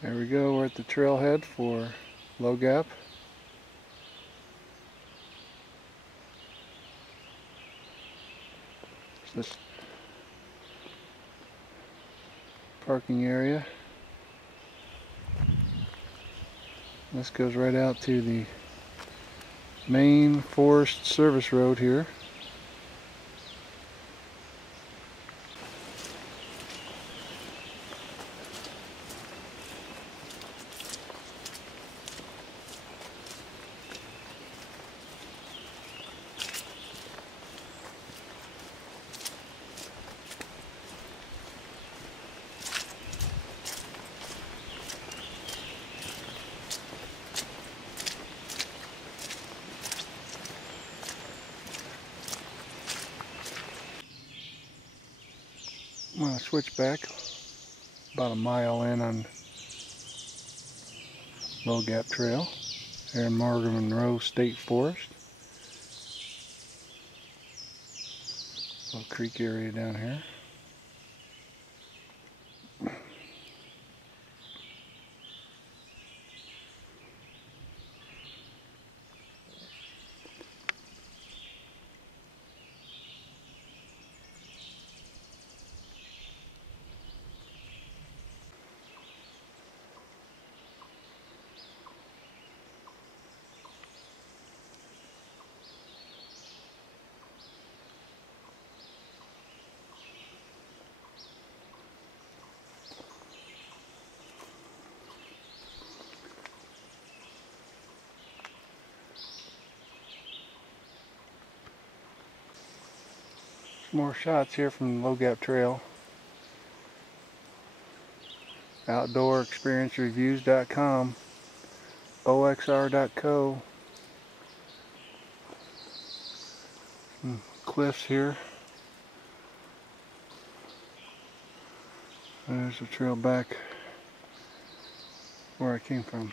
There we go, we're at the trailhead for Low Gap. It's this parking area. This goes right out to the main forest service road here. I'm going to switch back about a mile in on Low Gap Trail here in Morgan Monroe State Forest. Little creek area down here. More shots here from Low Gap Trail. Review.wmv, oxr.co. Some cliffs here. There's the trail back where I came from.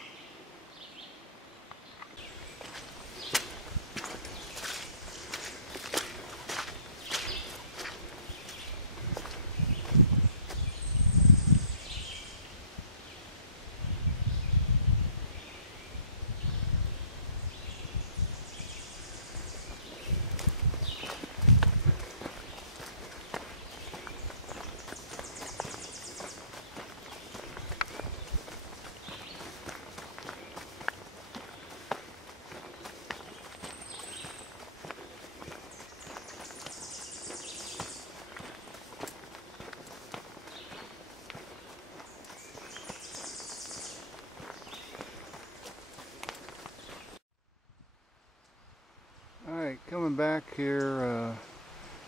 Alright, coming back here,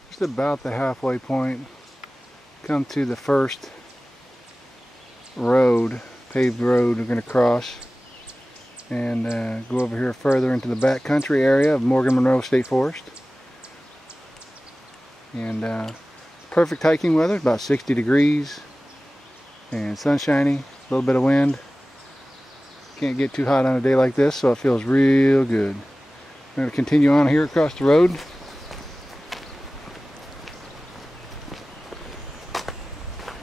just about the halfway point. Come to the first road, paved road we're going to cross, and go over here further into the back country area of Morgan Monroe State Forest. And perfect hiking weather, about 60 degrees and sunshiny, a little bit of wind. Can't get too hot on a day like this, so it feels real good. We're going to continue on here across the road.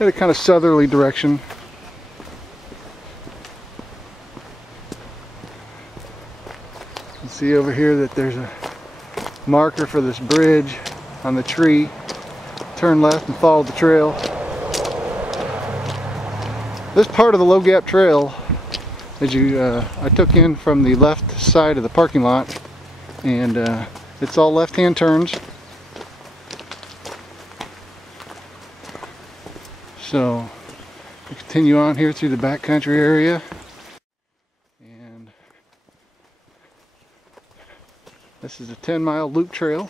In a kind of southerly direction. You can see over here that there's a marker for this bridge on the tree. Turn left and follow the trail. This part of the Low Gap Trail, I took in from the left side of the parking lot, and it's all left-hand turns. So we continue on here through the backcountry area, and this is a 10-mile loop trail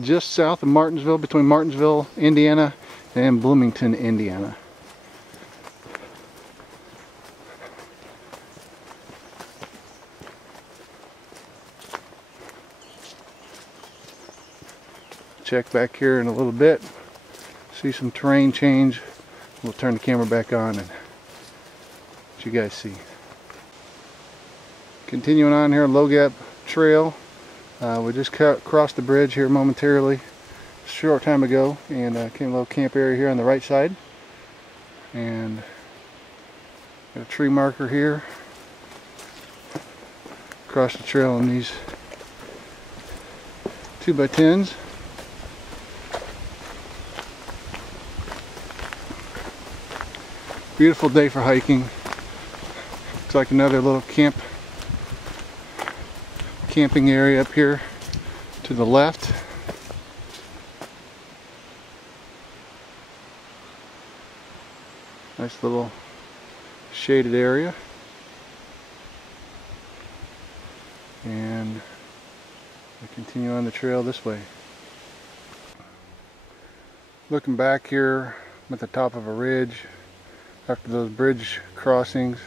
just south of Martinsville, between Martinsville, Indiana and Bloomington, Indiana. Check back here in a little bit, see some terrain change. We'll turn the camera back on and let you guys see. Continuing on here on Low Gap Trail, we just crossed the bridge here momentarily, a short time ago, and came to a little camp area here on the right side. And Got a tree marker here. Across the trail on these 2x10s. Beautiful day for hiking. Looks like another little camping area up here to the left. Nice little shaded area. And we continue on the trail this way. Looking back here, I'm at the top of a ridge after those bridge crossings.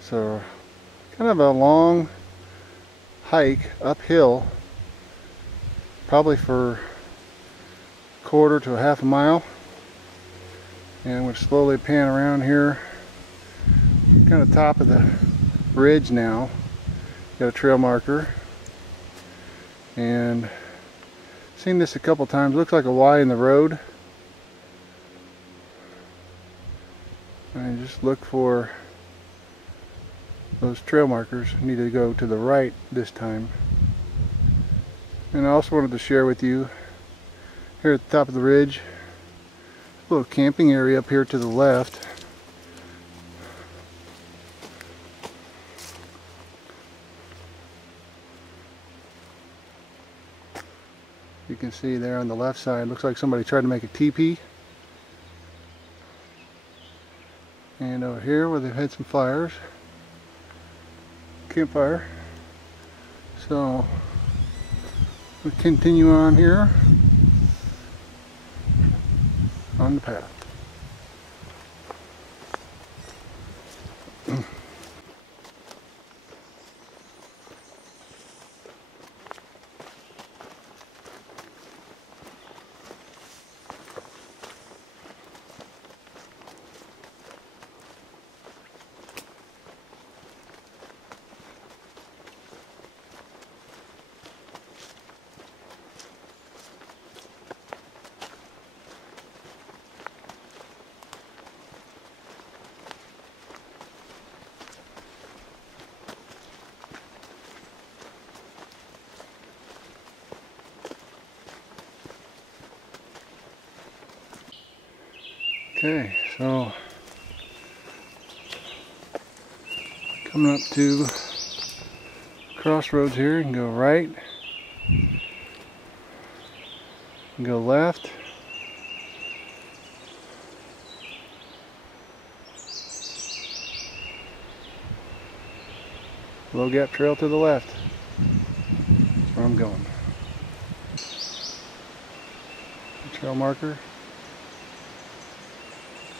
So kind of a long hike uphill, probably for a quarter to a half a mile. And we're slowly pan around here. Kind of top of the ridge now. Got a trail marker. And seen this a couple times. Looks like a Y in the road. And just look for those trail markers. Need to go to the right this time. And I also wanted to share with you here at the top of the ridge, a little camping area up here to the left. You can see there on the left side, looks like somebody tried to make a teepee. And over here where they've had some fires, campfire. So we continue on here on the path. Okay, so coming up to crossroads here, you can go right, you can go left, low gap trail to the left. That's where I'm going. Trail marker.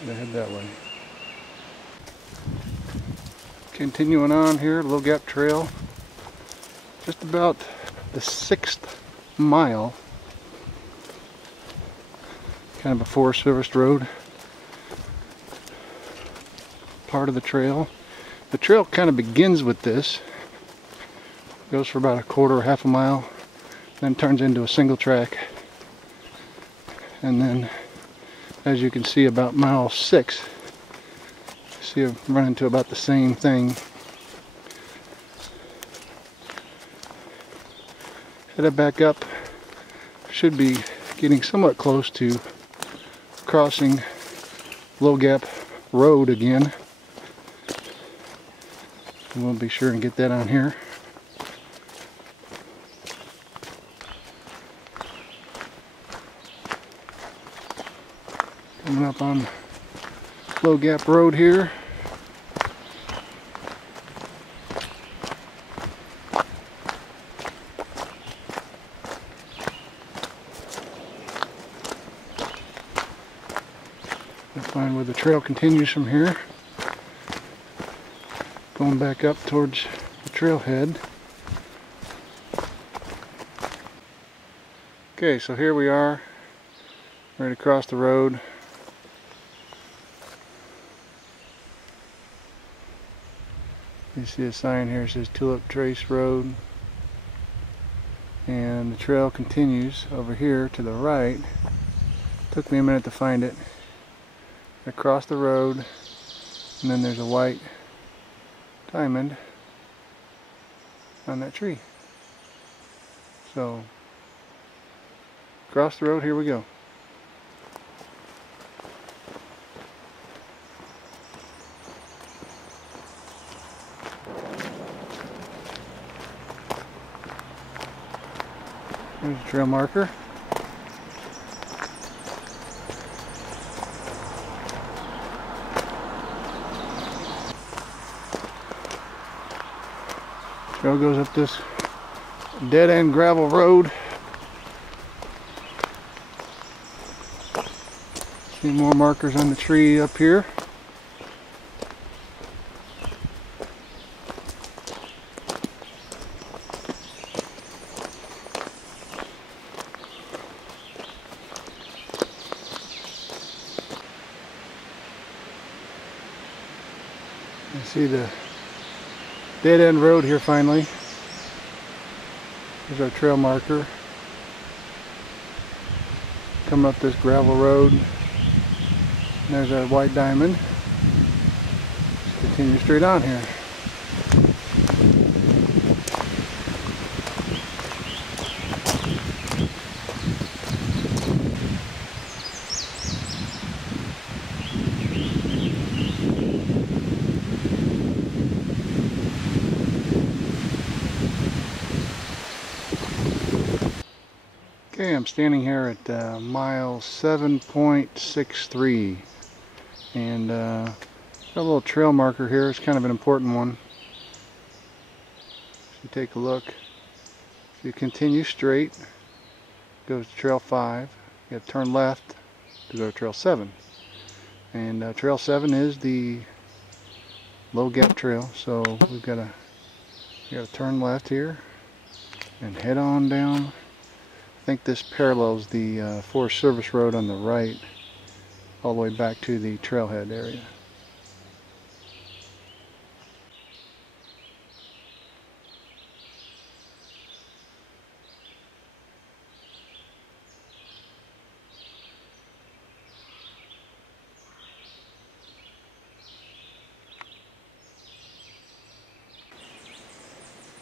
They head that way. Continuing on here, low gap trail. Just about the 6th mile. Kind of a Forest Service road. Part of the trail. The trail kind of begins with this. Goes for about a quarter or half a mile. Then turns into a single track. And then, as you can see, about mile 6, see I've run into about the same thing. Headed back up, should be getting somewhat close to crossing Low Gap Road again. And we'll be sure and get that on here. Coming up on Low Gap Road here. We'll find where the trail continues from here. Going back up towards the trailhead. Okay, so here we are, ready to cross the road. You see a sign here that says Tulip Trace Road, and the trail continues over here to the right. Took me a minute to find it. Across the road, And then there's a white diamond on that tree. So, across the road, here we go. There's a trail marker. Trail goes up this dead-end gravel road. See more markers on the tree up here. You see the dead-end road here finally. Here's our trail marker. Coming up this gravel road. And there's our white diamond. Just continue straight on here. Okay, I'm standing here at mile 7.63, and got a little trail marker here. It's kind of an important one. If you take a look, if you continue straight, goes to trail 5. You have to turn left to go to trail 7, and trail 7 is the low gap trail. So we've got to turn left here and head on down. I think this parallels the Forest Service Road on the right all the way back to the trailhead area.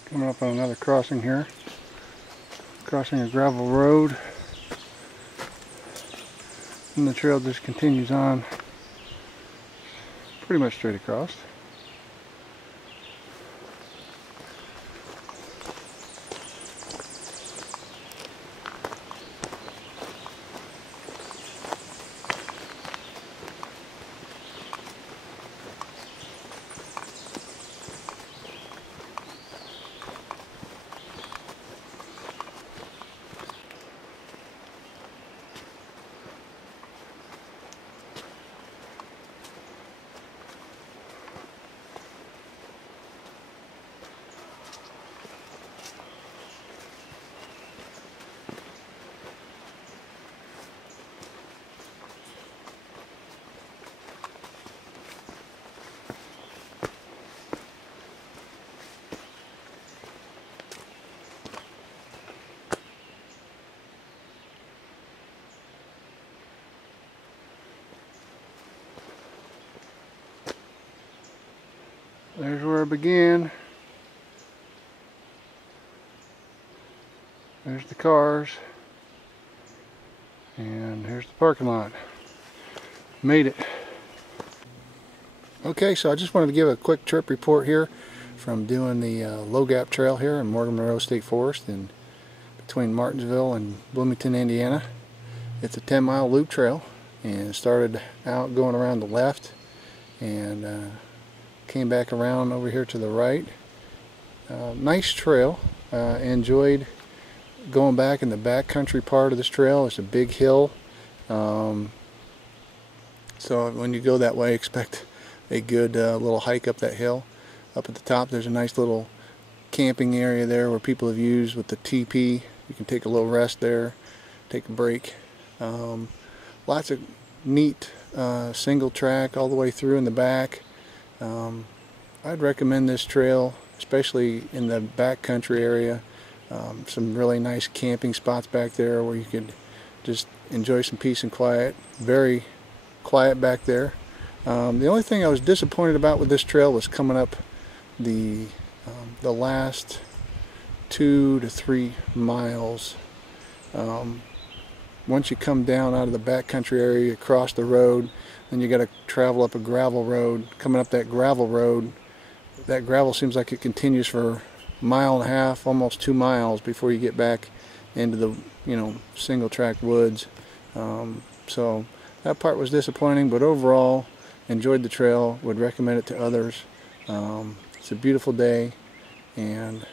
Coming up on another crossing here. Crossing a gravel road, and the trail just continues on pretty much straight across. There's where it began. There's the cars. And here's the parking lot. Made it. Okay, so I just wanted to give a quick trip report here from doing the Low Gap Trail here in Morgan Monroe State Forest in between Martinsville and Bloomington, Indiana. It's a 10-mile loop trail, and it started out going around the left and came back around over here to the right. Nice trail. Enjoyed going back in the backcountry part of this trail. It's a big hill, so when you go that way, expect a good little hike up that hill. Up at the top there's a nice little camping area there where people have used with the teepee. You can take a little rest there, take a break. Lots of neat single track all the way through in the back. I'd recommend this trail, especially in the backcountry area. Some really nice camping spots back there where you could just enjoy some peace and quiet. Very quiet back there. The only thing I was disappointed about with this trail was coming up the last 2 to 3 miles. Once you come down out of the backcountry area, you cross the road, then you got to travel up a gravel road. Coming up that gravel road, that gravel seems like it continues for a mile and a half, almost 2 miles before you get back into the single track woods. So that part was disappointing, but overall enjoyed the trail, would recommend it to others. It's a beautiful day, and